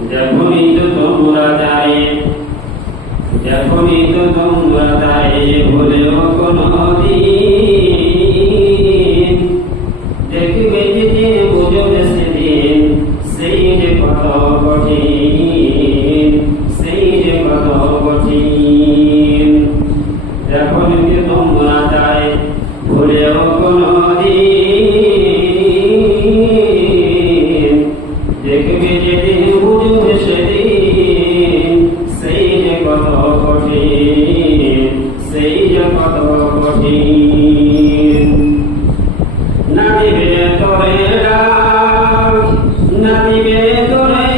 যখনই তো তোমরা যায় ভুলেও কোনদিন দেখবে যে বুঝবে সেদিন সেই যে কত কঠিন যখনই তো তোমরা যায় ভুলেও কোনদিন দেখবে যেদিন বুঝবে সেদিন সেই যে কত কঠিন না দিবে তোরে ডাক না দিবে তোরে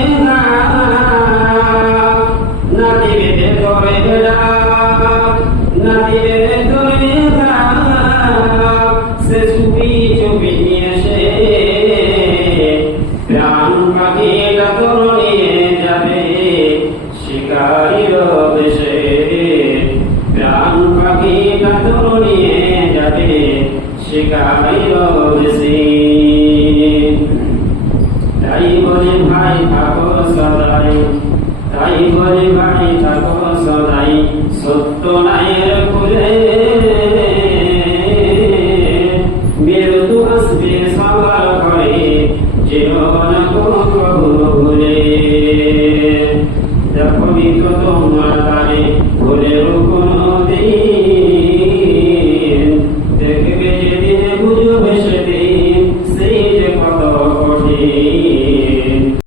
না দিবে তোরে ডাক না দিবে তোরে সে চুপি চুপি এসে প্রাণ পাখিটা তোর নিয়ে যাবে শিকারীর দেশে প্রাণ পাখিটা তোর নিয়ে যাবে শিকারীর দেশে তাই বলে ভাই থাকো সদাই সত্য নাইয়ের খুলে মৃত্যু আসবে সবার ঘরে জীবন কখনো ভুলে যখনই তো তোমরা তারে ভুলেও কোনদিন